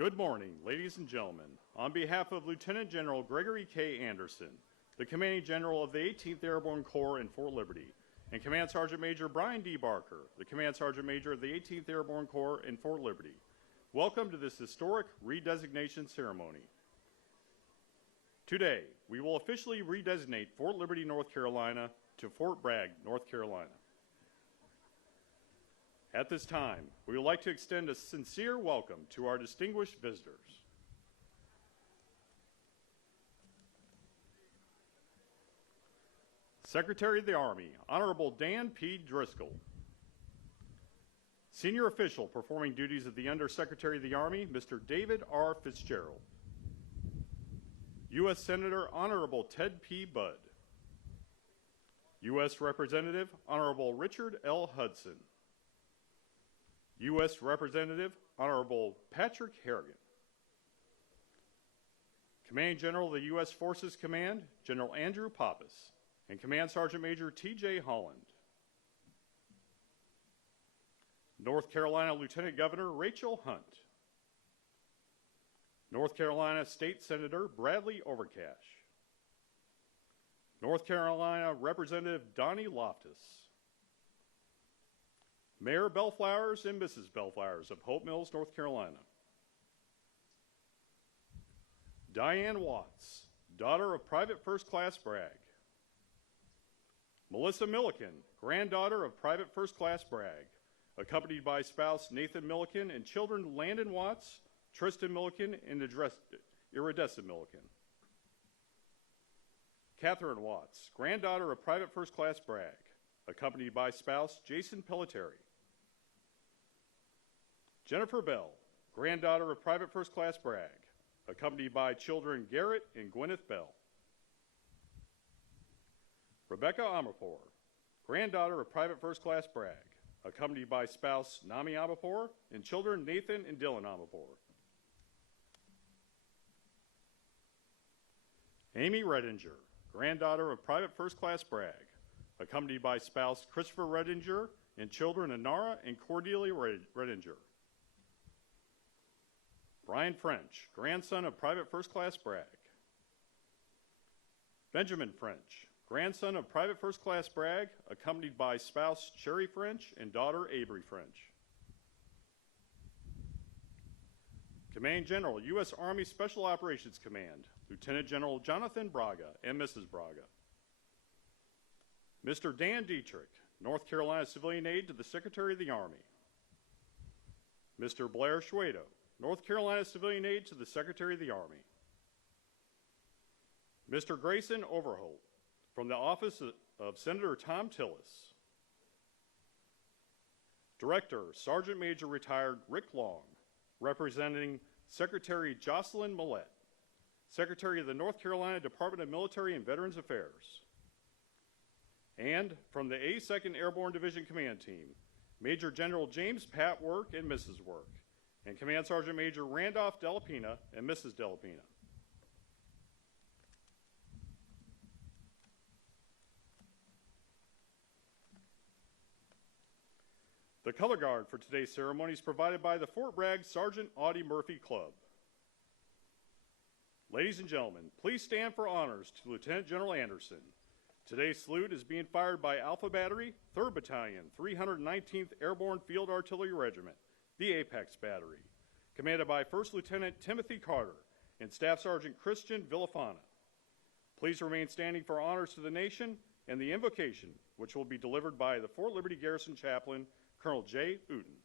Good morning, ladies and gentlemen. On behalf of Lieutenant General Gregory K. Anderson, the Commanding General of the 18th Airborne Corps in Fort Liberty, and Command Sergeant Major Brian D. Barker, the Command Sergeant Major of the 18th Airborne Corps in Fort Liberty, welcome to this historic redesignation ceremony. Today, we will officially redesignate Fort Liberty, North Carolina to Fort Bragg, North Carolina. At this time, we would like to extend a sincere welcome to our distinguished visitors. Secretary of the Army, Honorable Dan P. Driscoll. Senior official performing duties of the Undersecretary of the Army, Mr. David R. Fitzgerald. U.S. Senator Honorable Ted P. Budd. U.S. Representative Honorable Richard L. Hudson. U.S. Representative Honorable Patrick Harrigan. Commanding General of the U.S. Forces Command, General Andrew Pappas, and Command Sergeant Major T.J. Holland. North Carolina Lieutenant Governor Rachel Hunt. North Carolina State Senator Bradley Overcash. North Carolina Representative Donnie Loftus. Mayor Bellflowers and Mrs. Bellflowers of Hope Mills, North Carolina. Diane Watts, daughter of Private First Class Bragg. Melissa Milliken, granddaughter of Private First Class Bragg, accompanied by spouse Nathan Milliken and children Landon Watts, Tristan Milliken, and Iridessa Milliken. Catherine Watts, granddaughter of Private First Class Bragg, accompanied by spouse Jason Pelletieri. Jennifer Bell, granddaughter of Private First Class Bragg, accompanied by children Garrett and Gwyneth Bell. Rebecca Amapour, granddaughter of Private First Class Bragg, accompanied by spouse Nami Amapour and children Nathan and Dylan Amapour. Amy Redinger, granddaughter of Private First Class Bragg, accompanied by spouse Christopher Redinger and children Anara and Cordelia Redinger. Brian French, grandson of Private First Class Bragg. Benjamin French, grandson of Private First Class Bragg, accompanied by spouse Sherry French and daughter Avery French. Commanding General, U.S. Army Special Operations Command, Lieutenant General Jonathan Braga and Mrs. Braga. Mr. Dan Dietrich, North Carolina Civilian Aide to the Secretary of the Army. Mr. Blair Schwedo, North Carolina Civilian Aide to the Secretary of the Army. Mr. Grayson Overholt, from the office of Senator Tom Tillis. Director, Sergeant Major Retired Rick Long, representing Secretary Jocelyn Millette, Secretary of the North Carolina Department of Military and Veterans Affairs. And from the XVIII Airborne Division Command Team, Major General James Pat Work and Mrs. Work, and Command Sergeant Major Randolph Delapina and Mrs. Delapina. The color guard for today's ceremony is provided by the Fort Bragg Sergeant Audie Murphy Club. Ladies and gentlemen, please stand for honors to Lieutenant General Anderson. Today's salute is being fired by Alpha Battery, 3rd Battalion, 319th Airborne Field Artillery Regiment, the Apex Battery, commanded by 1st Lieutenant Timothy Carter and Staff Sergeant Christian Villafana. Please remain standing for honors to the nation and the invocation, which will be delivered by the Fort Liberty Garrison Chaplain, Colonel J. Uten.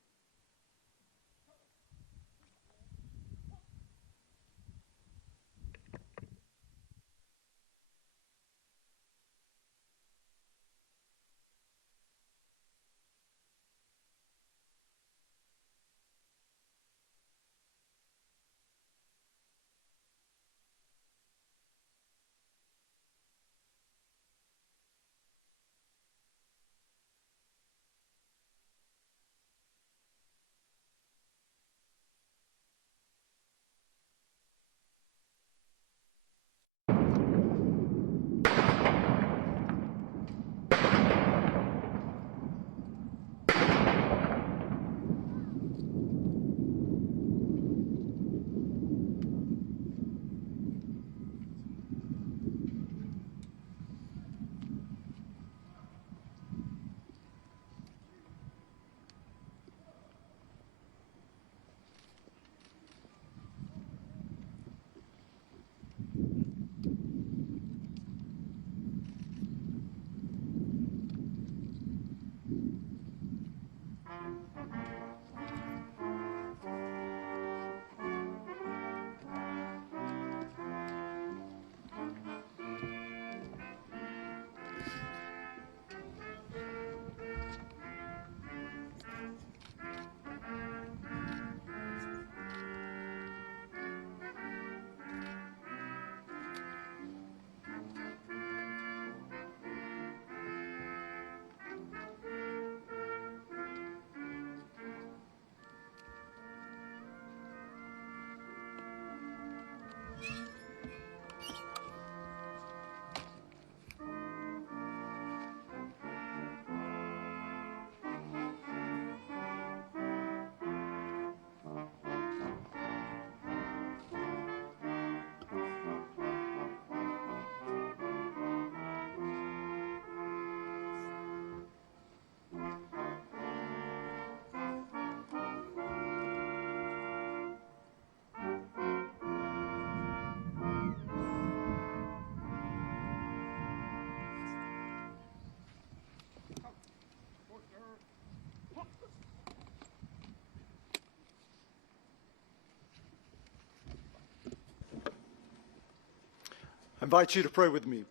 invite you to pray with me.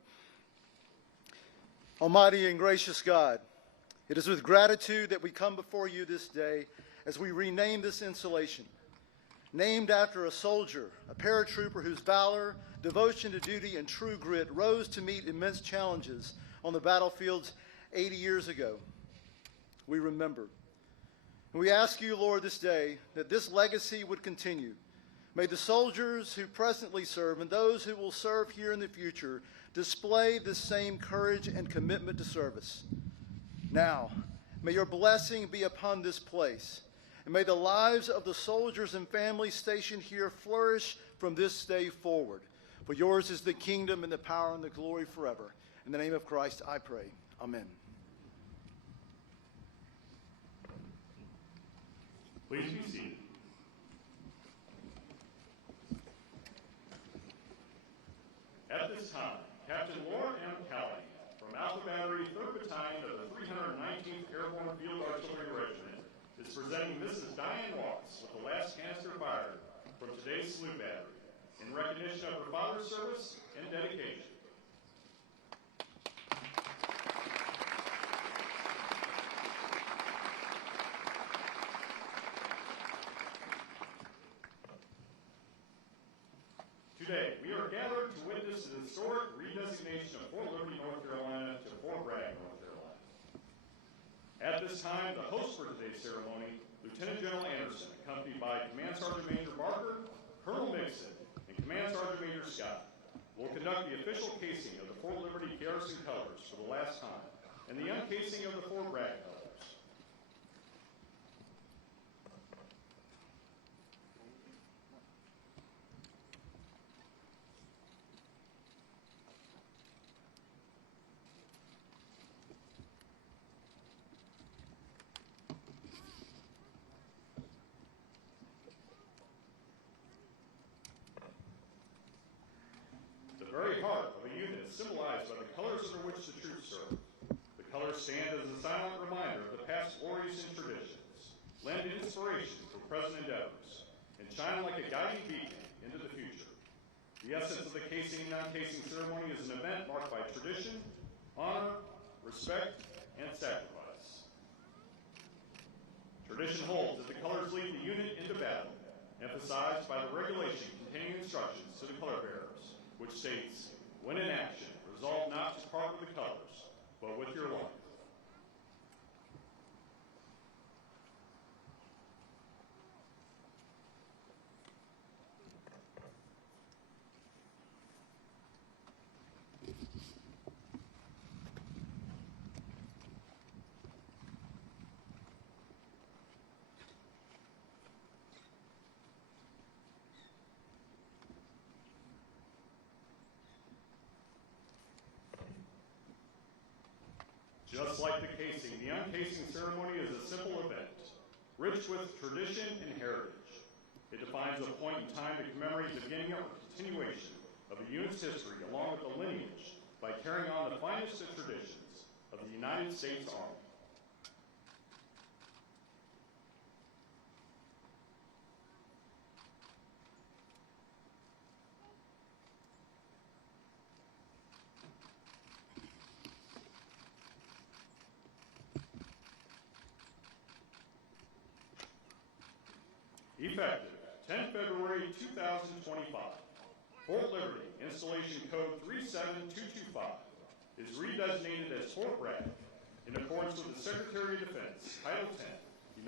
Almighty and gracious God, it is with gratitude that we come before you this day as we rename this installation, named after a soldier, a paratrooper whose valor, devotion to duty, and true grit rose to meet immense challenges on the battlefields 80 years ago. We remember. And we ask you, Lord, this day that this legacy would continue. May the soldiers who presently serve and those who will serve here in the future display this same courage and commitment to service. Now, may your blessing be upon this place, and may the lives of the soldiers and families stationed here flourish from this day forward. For yours is the kingdom and the power and the glory forever. In the name of Christ, I pray. Amen. Please be seated. At this time, Captain Roland L. from Alpha Battery, 3rd Battalion of the 319th Airborne Field Artillery Regiment is presenting Mrs. Diane Watts with the last canister fired from today's salute battery in recognition of her father's service and dedication. Today, we are gathered to witness the historic redesignation of Fort Liberty, North Carolina to Fort Bragg, North Carolina. At this time, the host for today's ceremony, Lieutenant General Anderson, accompanied by Command Sergeant Major Barker, Colonel Mixon, and Command Sergeant Major Scott, will conduct the official casing of the Fort Liberty garrison colors for the last time, and the uncasing of the Fort Bragg colors. The very heart of a unit is symbolized by the colors under which the troops serve. The colors stand as a silent reminder of the past glories and traditions, lend inspiration for present endeavors, and shine like a guiding beacon into the future. The essence of the casing and uncasing ceremony is an event marked by tradition, honor, respect, and sacrifice. Tradition holds that the colors lead the unit into battle, emphasized by the regulation containing instructions to the color bearers, which states, when in action, resolve not to part with the colors, but with your life. Just like the casing, the uncasing ceremony is a simple event, rich with tradition and heritage. It defines a point in time to commemorate the beginning or continuation of a unit's history along with the lineage by carrying on the finest of traditions of the United States Army. Effective 10 February 2025, Fort Liberty Installation Code 37225 is redesignated as Fort Bragg in accordance with the Secretary of Defense, Title 10,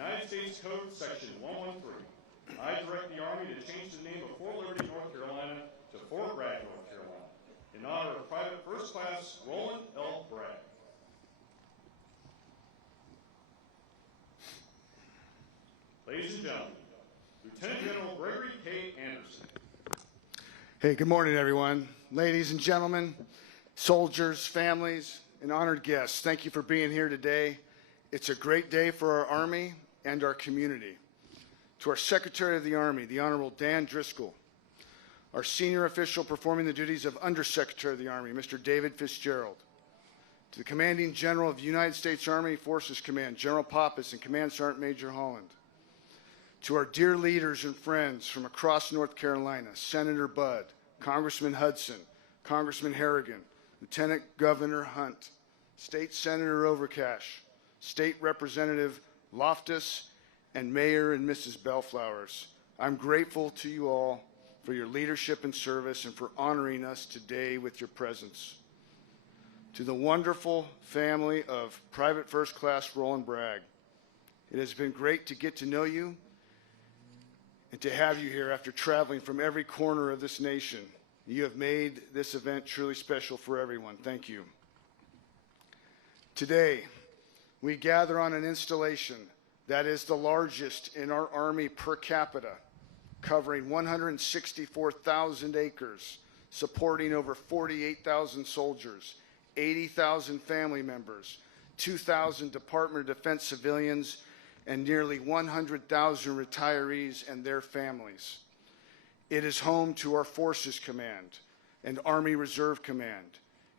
United States Code, Section 113. I direct the Army to change the name of Fort Liberty, North Carolina to Fort Bragg, North Carolina, in honor of Private First Class Roland L. Bragg. Ladies and gentlemen, Lieutenant General Gregory K. Anderson. Hey, good morning, everyone. Ladies and gentlemen, soldiers, families, and honored guests, thank you for being here today. It's a great day for our Army and our community. To our Secretary of the Army, the Honorable Dan Driscoll, our senior official performing the duties of Undersecretary of the Army, Mr. David Fitzgerald, to the Commanding General of the United States Army Forces Command, General Pappas and Command Sergeant Major Holland, to our dear leaders and friends from across North Carolina, Senator Budd, Congressman Hudson, Congressman Harrigan, Lieutenant Governor Hunt, State Senator Overcash, State Representative Loftus, and Mayor and Mrs. Bellflowers. I'm grateful to you all for your leadership and service and for honoring us today with your presence. To the wonderful family of Private First Class Roland Bragg, it has been great to get to know you and to have you here after traveling from every corner of this nation. You have made this event truly special for everyone. Thank you. Today, we gather on an installation that is the largest in our Army per capita, covering 164,000 acres, supporting over 48,000 soldiers, 80,000 family members, 2,000 Department of Defense civilians, and nearly 100,000 retirees and their families. It is home to our Forces Command and Army Reserve Command.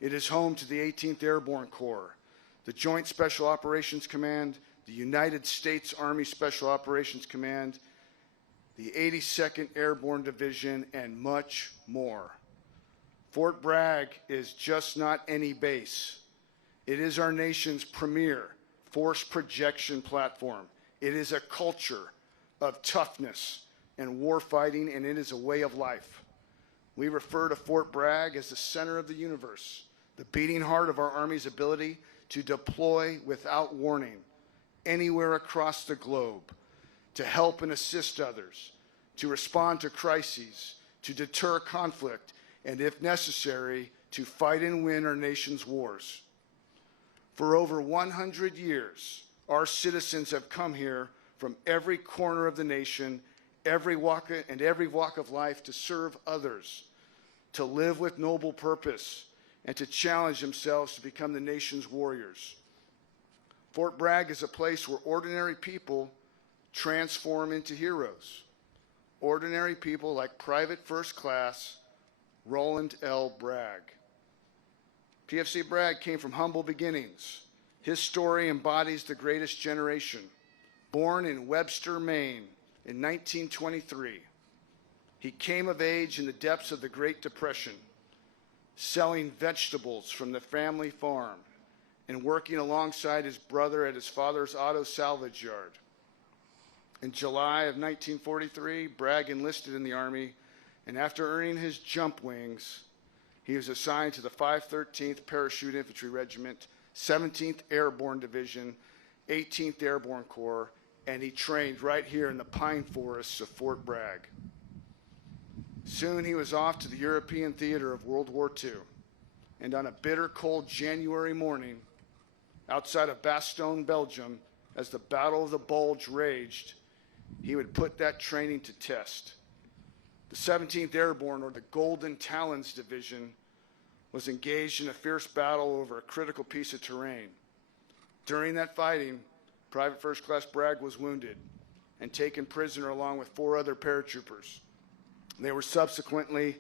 It is home to the 18th Airborne Corps, the Joint Special Operations Command, the United States Army Special Operations Command, the 82nd Airborne Division, and much more. Fort Bragg is just not any base. It is our nation's premier force projection platform. It is a culture of toughness and war fighting, and it is a way of life. We refer to Fort Bragg as the center of the universe, the beating heart of our Army's ability to deploy without warning anywhere across the globe, to help and assist others, to respond to crises, to deter conflict, and if necessary, to fight and win our nation's wars. For over 100 years, our citizens have come here from every corner of the nation, every walk of life to serve others, to live with noble purpose, and to challenge themselves to become the nation's warriors. Fort Bragg is a place where ordinary people transform into heroes. Ordinary people like Private First Class Roland L. Bragg. PFC Bragg came from humble beginnings. His story embodies the greatest generation. Born in Webster, Maine in 1923, he came of age in the depths of the Great Depression, selling vegetables from the family farm and working alongside his brother at his father's auto salvage yard. In July of 1943, Bragg enlisted in the Army, and after earning his jump wings, he was assigned to the 513th Parachute Infantry Regiment, 17th Airborne Division, 18th Airborne Corps, and he trained right here in the pine forests of Fort Bragg. Soon he was off to the European theater of World War II, and on a bitter cold January morning, outside of Bastogne, Belgium, as the Battle of the Bulge raged, he would put that training to test. The 17th Airborne, or the Golden Talons Division, was engaged in a fierce battle over a critical piece of terrain. During that fighting, Private First Class Bragg was wounded and taken prisoner along with 4 other paratroopers. They were subsequently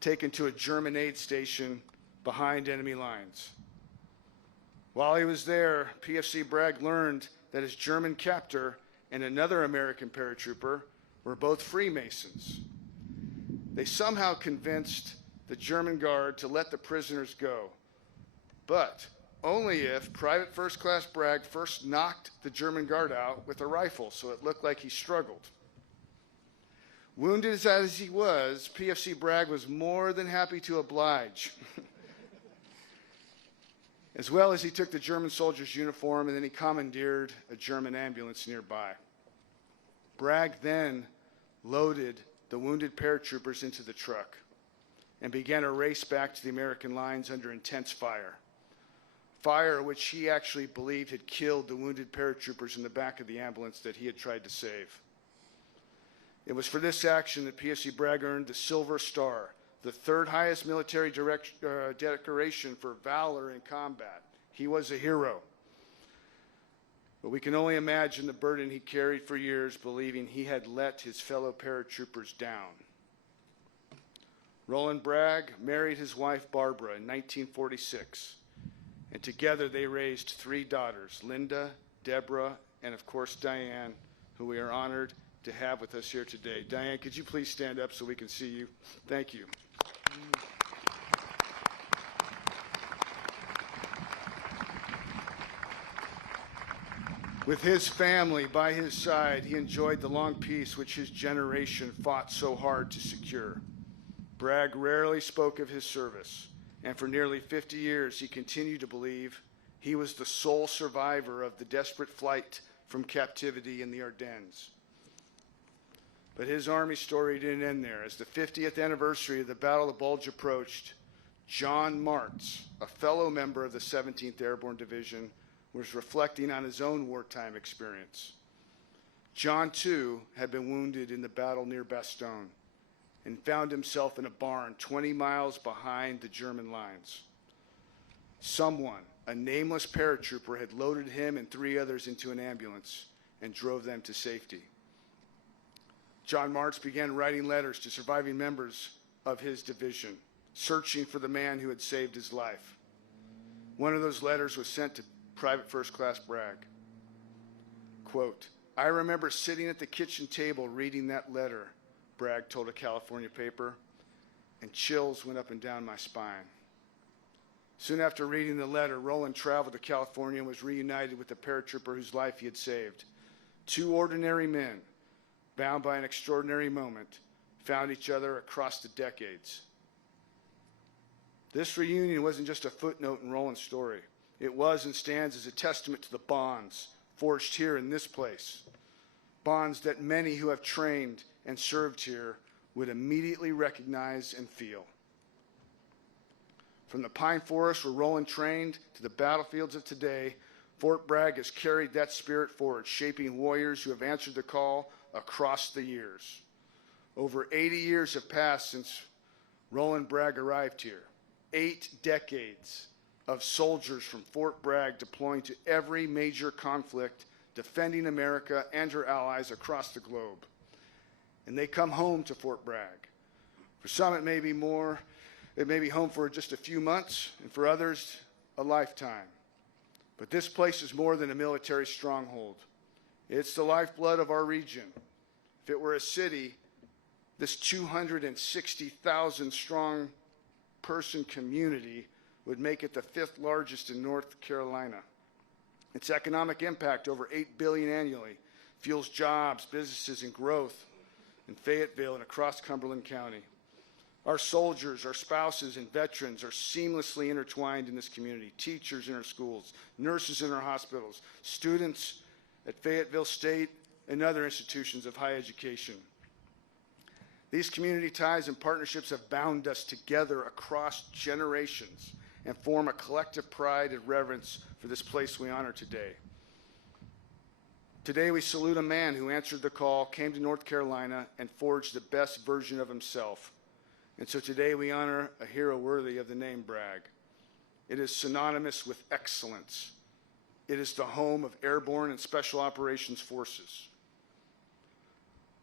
taken to a German aid station behind enemy lines. While he was there, PFC Bragg learned that his German captor and another American paratrooper were both Freemasons. They somehow convinced the German guard to let the prisoners go, but only if Private First Class Bragg first knocked the German guard out with a rifle, so it looked like he struggled. Wounded as he was, PFC Bragg was more than happy to oblige. As well as he took the German soldier's uniform, and then he commandeered a German ambulance nearby. Bragg then loaded the wounded paratroopers into the truck and began a race back to the American lines under intense fire. Fire which he actually believed had killed the wounded paratroopers in the back of the ambulance that he had tried to save. It was for this action that PFC Bragg earned the Silver Star, the 3rd highest military decoration for valor in combat. He was a hero. But we can only imagine the burden he carried for years, believing he had let his fellow paratroopers down. Roland Bragg married his wife Barbara in 1946, and together they raised 3 daughters, Linda, Deborah, and of course Diane, who we are honored to have with us here today. Diane, could you please stand up so we can see you? Thank you. With his family by his side, he enjoyed the long peace which his generation fought so hard to secure. Bragg rarely spoke of his service, and for nearly 50 years he continued to believe he was the sole survivor of the desperate flight from captivity in the Ardennes. But his Army story didn't end there. As the 50th anniversary of the Battle of the Bulge approached, John Martz, a fellow member of the 17th Airborne Division, was reflecting on his own wartime experience. John, too, had been wounded in the battle near Bastogne and found himself in a barn 20 miles behind the German lines. Someone, a nameless paratrooper, had loaded him and 3 others into an ambulance and drove them to safety. John Martz began writing letters to surviving members of his division, searching for the man who had saved his life. One of those letters was sent to Private First Class Bragg. Quote, "I remember sitting at the kitchen table reading that letter," Bragg told a California paper, "and chills went up and down my spine." Soon after reading the letter, Roland traveled to California and was reunited with the paratrooper whose life he had saved. 2 ordinary men, bound by an extraordinary moment, found each other across the decades. This reunion wasn't just a footnote in Roland's story. It was and stands as a testament to the bonds forged here in this place, bonds that many who have trained and served here would immediately recognize and feel. From the pine forest where Roland trained to the battlefields of today, Fort Bragg has carried that spirit forward, shaping warriors who have answered the call across the years. Over 80 years have passed since Roland Bragg arrived here. 8 decades of soldiers from Fort Bragg deploying to every major conflict, defending America and her allies across the globe. And they come home to Fort Bragg. For some, it may be more. It may be home for just a few months, and for others, a lifetime. But this place is more than a military stronghold. It's the lifeblood of our region. If it were a city, this 260,000 strong person community would make it the 5th largest in North Carolina. Its economic impact, over $8 billion annually, fuels jobs, businesses, and growth in Fayetteville and across Cumberland County. Our soldiers, our spouses, and veterans are seamlessly intertwined in this community. Teachers in our schools, nurses in our hospitals, students at Fayetteville State and other institutions of higher education. These community ties and partnerships have bound us together across generations and form a collective pride and reverence for this place we honor today. Today we salute a man who answered the call, came to North Carolina, and forged the best version of himself. And so today we honor a hero worthy of the name Bragg. It is synonymous with excellence. It is the home of airborne and special operations forces.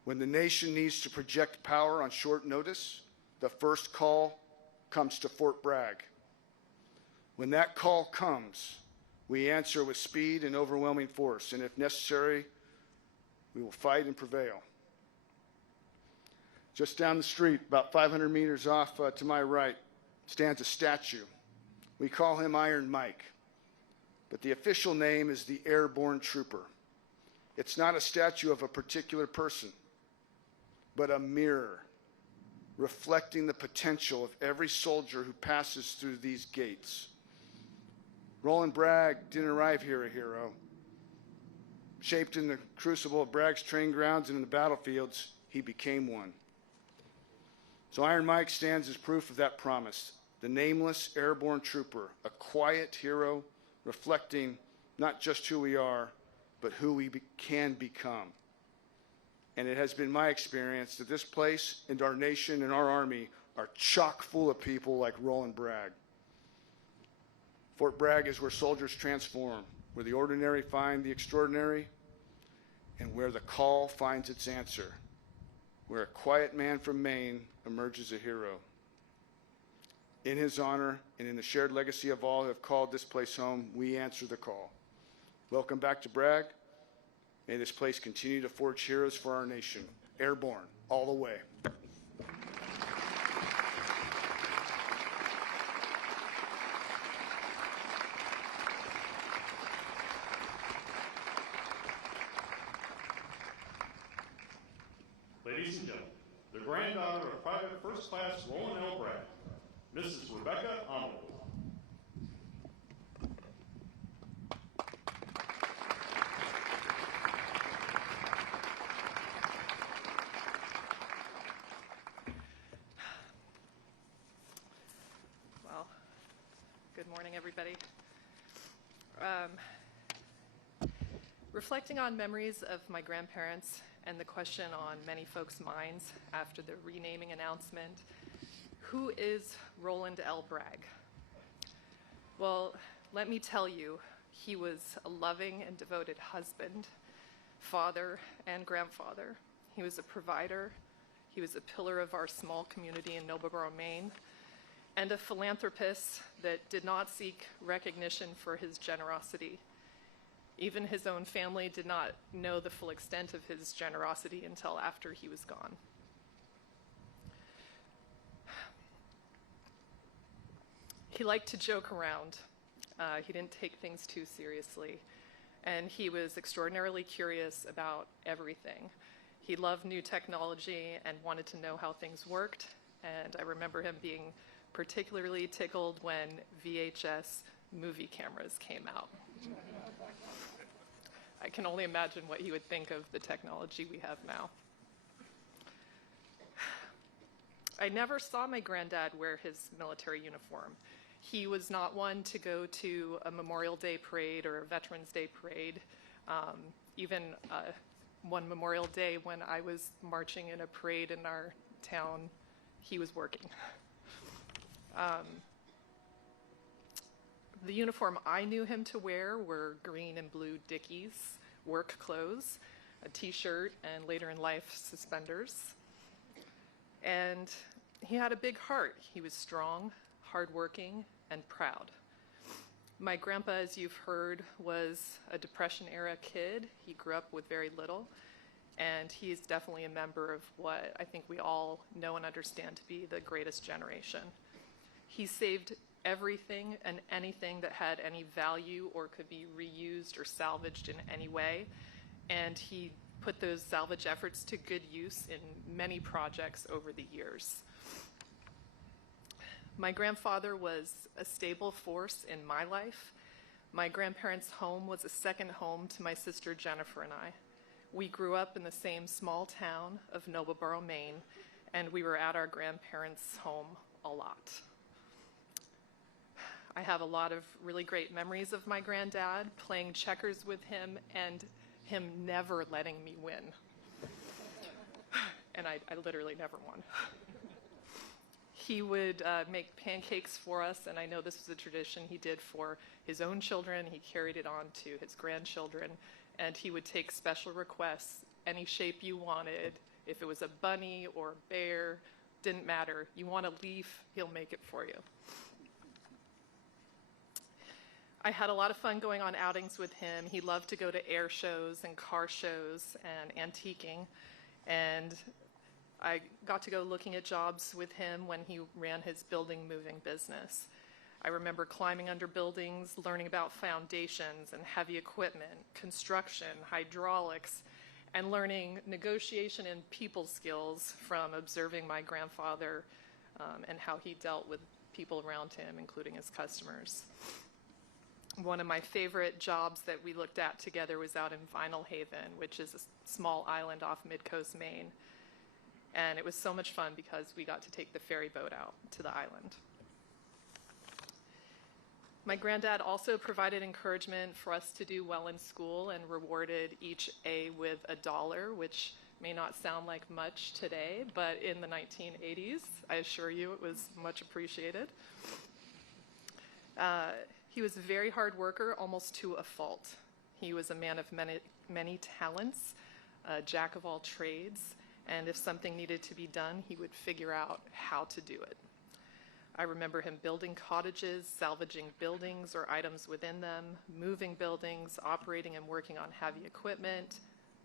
When the nation needs to project power on short notice, the first call comes to Fort Bragg. When that call comes, we answer with speed and overwhelming force, and if necessary, we will fight and prevail. Just down the street, about 500 meters off to my right, stands a statue. We call him Iron Mike, but the official name is the Airborne Trooper. It's not a statue of a particular person, but a mirror reflecting the potential of every soldier who passes through these gates. Roland Bragg didn't arrive here a hero. Shaped in the crucible of Bragg's training grounds and in the battlefields, he became one. So Iron Mike stands as proof of that promise. The nameless airborne trooper, a quiet hero reflecting not just who we are, but who we can become. And it has been my experience that this place and our nation and our Army are chock full of people like Roland Bragg. Fort Bragg is where soldiers transform, where the ordinary find the extraordinary, and where the call finds its answer, where a quiet man from Maine emerges a hero. In his honor and in the shared legacy of all who have called this place home, we answer the call. Welcome back to Bragg. May this place continue to forge heroes for our nation. Airborne, all the way. granddaughter of Private First Class Roland L. Bragg, Mrs. Rebecca Arnold. Well, good morning, everybody. Reflecting on memories of my grandparents and the question on many folks' minds after the renaming announcement, who is Roland L. Bragg? Well, let me tell you, he was a loving and devoted husband, father, and grandfather. He was a provider. He was a pillar of our small community in Nobleboro, Maine, and a philanthropist that did not seek recognition for his generosity. Even his own family did not know the full extent of his generosity until after he was gone. He liked to joke around. He didn't take things too seriously, and he was extraordinarily curious about everything. He loved new technology and wanted to know how things worked, and I remember him being particularly tickled when VHS movie cameras came out. I can only imagine what he would think of the technology we have now. I never saw my granddad wear his military uniform. He was not one to go to a Memorial Day parade or a Veterans Day parade. Even one Memorial Day when I was marching in a parade in our town, he was working. The uniform I knew him to wear were green and blue Dickies, work clothes, a t-shirt, and later in life, suspenders. And he had a big heart. He was strong, hardworking, and proud. My grandpa, as you've heard, was a Depression-era kid. He grew up with very little, and he's definitely a member of what I think we all know and understand to be the greatest generation. He saved everything and anything that had any value or could be reused or salvaged in any way, and he put those salvage efforts to good use in many projects over the years. My grandfather was a stable force in my life. My grandparents' home was a second home to my sister Jennifer and I. We grew up in the same small town of Nobleboro, Maine, and we were at our grandparents' home a lot. I have a lot of really great memories of my granddad, playing checkers with him and him never letting me win. And I literally never won. He would make pancakes for us, and I know this was a tradition he did for his own children. He carried it on to his grandchildren, and he would take special requests, any shape you wanted. If it was a bunny or a bear, didn't matter. You want a leaf, he'll make it for you. I had a lot of fun going on outings with him. He loved to go to air shows and car shows and antiquing. And I got to go looking at jobs with him when he ran his building moving business. I remember climbing under buildings, learning about foundations and heavy equipment, construction, hydraulics, and learning negotiation and people skills from observing my grandfather and how he dealt with people around him, including his customers. One of my favorite jobs that we looked at together was out in Vinyl Haven, which is a small island off mid-coast Maine. And it was so much fun because we got to take the ferry boat out to the island. My granddad also provided encouragement for us to do well in school and rewarded each A with $1, which may not sound like much today, but in the 1980s, I assure you it was much appreciated. He was a very hard worker, almost to a fault. He was a man of many talents, a jack of all trades, and if something needed to be done, he would figure out how to do it. I remember him building cottages, salvaging buildings or items within them, moving buildings, operating and working on heavy equipment,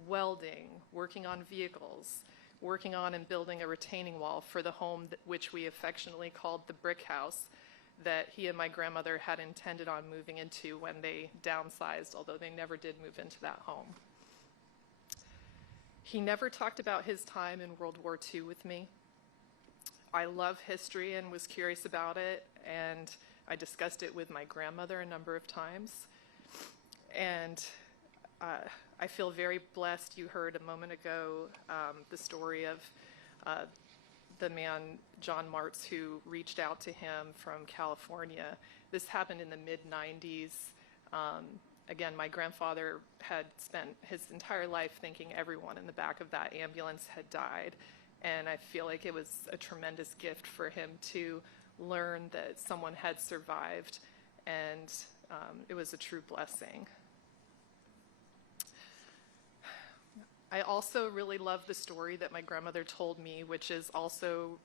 welding, working on vehicles, working on and building a retaining wall for the home which we affectionately called the brick house that he and my grandmother had intended on moving into when they downsized, although they never did move into that home. He never talked about his time in World War II with me. I love history and was curious about it, and I discussed it with my grandmother a number of times. And I feel very blessed. You heard a moment ago the story of the man, John Martz, who reached out to him from California. This happened in the mid-90s. Again, my grandfather had spent his entire life thinking everyone in the back of that ambulance had died. And I feel like it was a tremendous gift for him to learn that someone had survived, and it was a true blessing. I also really love the story that my grandmother told me, which is also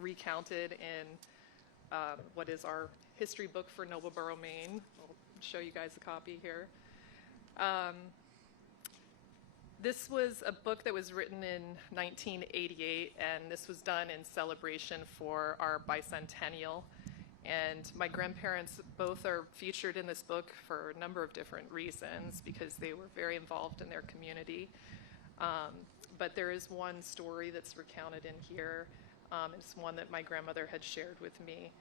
recounted in what is our history book for Noblesboro, Maine. I'll show you guys a copy here. This was a book that was written in 1988, and this was done in celebration for our bicentennial. And my grandparents both are featured in this book for a number of different reasons, because they were very involved in their community. But there is one story that's recounted in here. It's one that my grandmother had shared with me.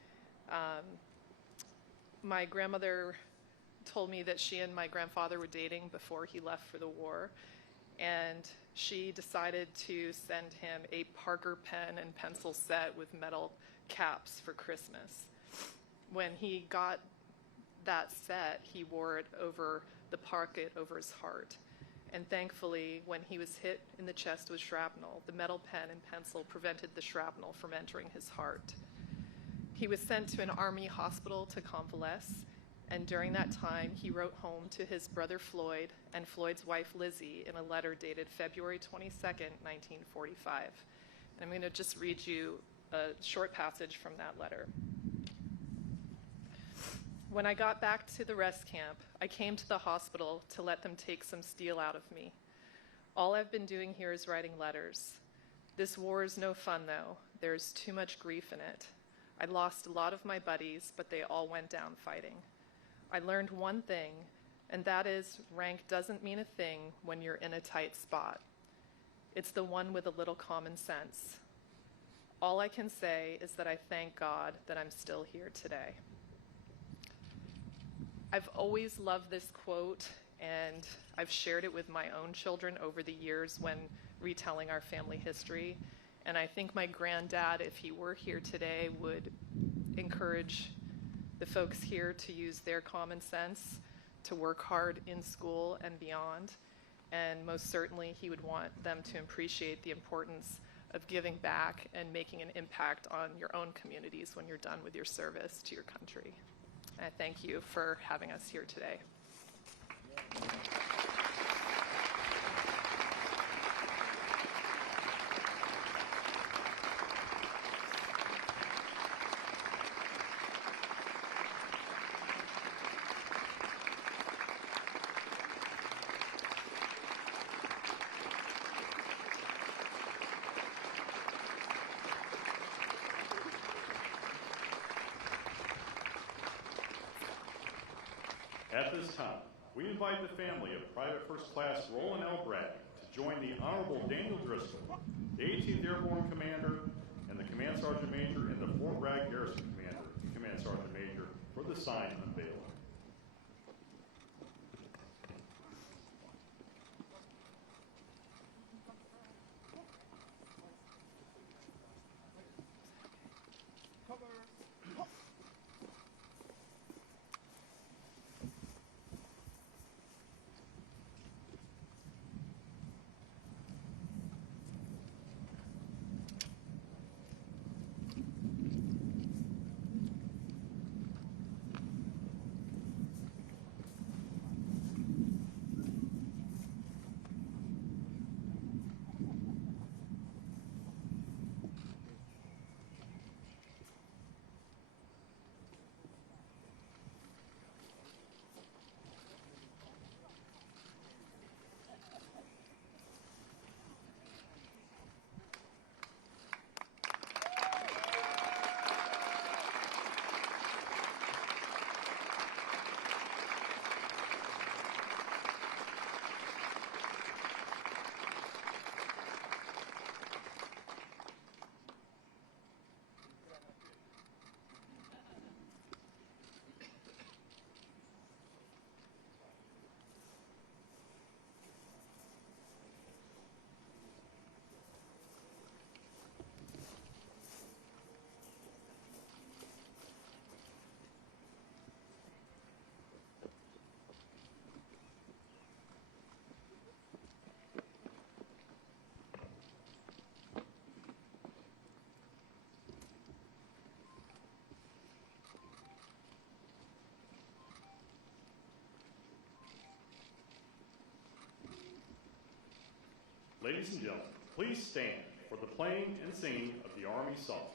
My grandmother told me that she and my grandfather were dating before he left for the war, and she decided to send him a Parker pen and pencil set with metal caps for Christmas. When he got that set, he wore it over the pocket over his heart. And thankfully, when he was hit in the chest with shrapnel, the metal pen and pencil prevented the shrapnel from entering his heart. He was sent to an Army hospital to convalesce, and during that time, he wrote home to his brother Floyd and Floyd's wife Lizzie in a letter dated February 22nd, 1945. And I'm going to just read you a short passage from that letter. When I got back to the rest camp, I came to the hospital to let them take some steel out of me. All I've been doing here is writing letters. This war is no fun, though. There's too much grief in it. I lost a lot of my buddies, but they all went down fighting. I learned one thing, and that is rank doesn't mean a thing when you're in a tight spot. It's the one with a little common sense. All I can say is that I thank God that I'm still here today. I've always loved this quote, and I've shared it with my own children over the years when retelling our family history. And I think my granddad, if he were here today, would encourage the folks here to use their common sense, to work hard in school and beyond. And most certainly, he would want them to appreciate the importance of giving back and making an impact on your own communities when you're done with your service to your country. I thank you for having us here today. At this time, we invite the family of Private First Class Roland L. Bragg to join the Honorable Daniel Driscoll, the 18th Airborne Commander, and the Command Sergeant Major and the Fort Bragg Garrison Commander, Command Sergeant Major, for the sign unveiling. Ladies and gentlemen, please stand for the playing and singing of the Army Song.